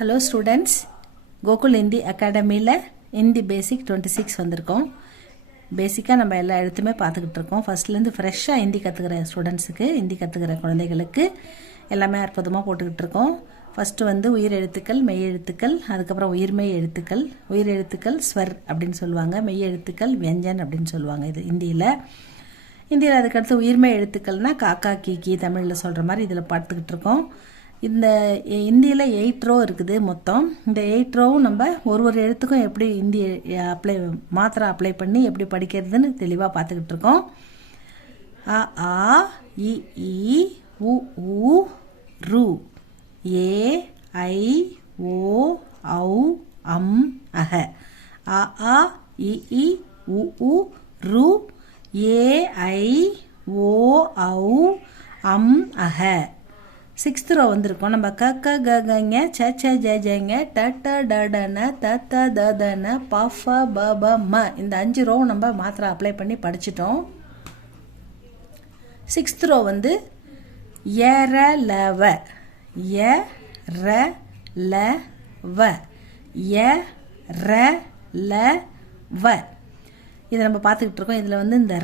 Hello students, Gokul Hindi Academy-ல Hindi Basic 26 வந்திருக்கோம். பேசிக்காக நம்ம எல்லா எழுத்துமே பார்த்துக்கிட்டு இருக்கோம். ஃபர்ஸ்ட்லேருந்து ஃப்ரெஷ்ஷாக ஹிந்தி கற்றுக்கிற ஸ்டூடெண்ட்ஸுக்கு, ஹிந்தி கற்றுக்கிற குழந்தைகளுக்கு எல்லாமே அற்புதமாக போட்டுக்கிட்டு இருக்கோம். ஃபஸ்ட்டு வந்து உயிர் எழுத்துக்கள், மெய் எழுத்துக்கள், அதுக்கப்புறம் உயிர்மெய் எழுத்துக்கள். உயிர் எழுத்துக்கள் ஸ்வர் அப்படின்னு சொல்லுவாங்க, மெய் எழுத்துக்கள் வியஞ்சன் அப்படின்னு சொல்லுவாங்க. இது ஹிந்தியில் அதுக்கடுத்து உயிர்மெய் எழுத்துக்கள்னால் காக்கா கீக்கி தமிழில் சொல்கிற மாதிரி இதில் பார்த்துக்கிட்டு இருக்கோம். இந்த ஹிந்தியில் 8 ரோ இருக்குது மொத்தம். இந்த 8 ரோவும் நம்ம ஒரு எழுத்துக்கும் எப்படி ஹிந்தி மாத்திரை அப்ளை பண்ணி எப்படி படிக்கிறதுன்னு தெளிவாக பார்த்துக்கிட்டு இருக்கோம். அ ஆ இ ஈ உ ஊ ரு ஏ ஐ ஓ ஔ அம் அஹ. அ ஆ இ ஈ உ ஊ ரு ஏ ஐ ஓ ஔ அம் அஹ. 6th ரோ வந்திருக்கோம். நம்ம க க க கங்க ச ச ஜ ஜங்க ட ட ட டன த த த தன ப ஃப ப ப ம. இந்த 5 ரோ நம்ம மாத்திரை அப்ளை பண்ணி படிச்சிட்டோம். 6th ரோ வந்து ய ர ல வ, ய ர ல வ, ய ர ல வ. இதை நம்ம பார்த்துக்கிட்டு இருக்கோம். இதில் வந்து இந்த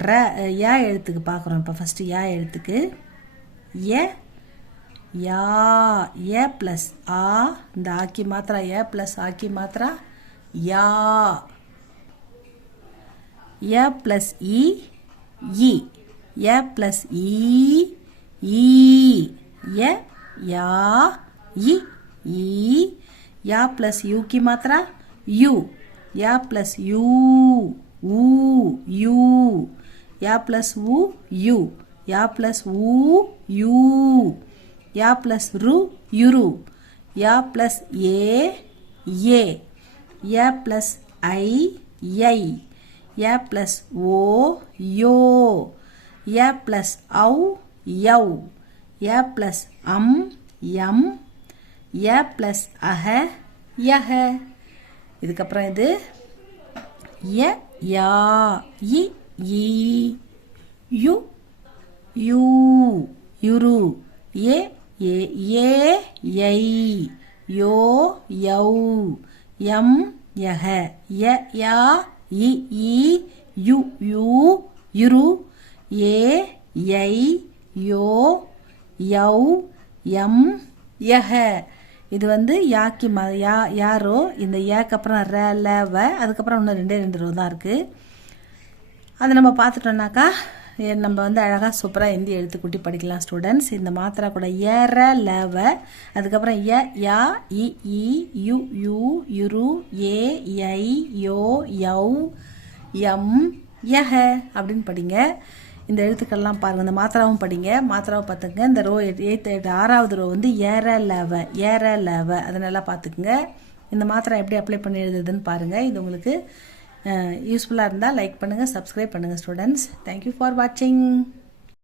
யா எழுத்துக்கு பார்க்குறோம். இப்போ ஃபஸ்ட்டு யா எழுத்துக்கு யா ஏ ப்ளஸ் ஆ, இந்த ஆக்கி மாத்திரா ஏ ப்ளஸ் ஆக்கி மாத்திரா யா. ஏ ப்ளஸ் இ இ, ஏ ப்ளஸ் இ ஈ, ஏ யா இ ஈ. யா ப்ளஸ் யூ की मात्रा यू, या प्लस यू ऊ यू, या प्लस ऊ यू, या प्लस ऊ यू, या प्लस रु युरु, या प्लस ये, या प्लस आई यै, या प्लस ओ यो, या प्लस औ यौ, या प्लस यम, या प्लस अह यह. இதுக்கப்புறம் இது ய யா இ ஈ யு யூ யுரு, ஏ ஏ யை, யோ யௌ, யம் யஹ, ய யா இ ஈ யு யூ யுரு, ஏ யை யோ யௌ யம் யஹ. இது வந்து யாக்கி யாரோ. இந்த ஏக்கு அப்புறம் ர ல வ, அதுக்கப்புறம் இன்னும் 2 ரோ தான் இருக்குது. அதை நம்ம பார்த்துட்டோம்னாக்கா நம்ம வந்து அழகாக சூப்பராக ஹிந்தி எழுத்துக்கூட்டி படிக்கலாம் ஸ்டூடெண்ட்ஸ். இந்த மாத்திரா கூட ஏற லவ, அதுக்கப்புறம் ய யா இ ஈ யு யூ யுரு, ஏ யை யோ யௌ யம் யஹ அப்படின்னு படிங்க. இந்த எழுத்துக்கள்லாம் பாருங்கள். இந்த மாத்திராவும் படிங்க, மாத்திராவை பார்த்துக்குங்க. இந்த ரோ 6வது ரோ வந்து ஏற லவ, அதை நல்லா பார்த்துக்குங்க. இந்த மாத்திரை எப்படி அப்ளை பண்ணி எழுதுதுன்னு பாருங்கள். இது உங்களுக்கு யூஸ்ஃபுல்லாக இருந்தால் லைக் பண்ணுங்கள், சப்ஸ்கிரைப் பண்ணுங்கள் ஸ்டூடெண்ட்ஸ். தேங்க்யூ ஃபார் வாட்சிங்.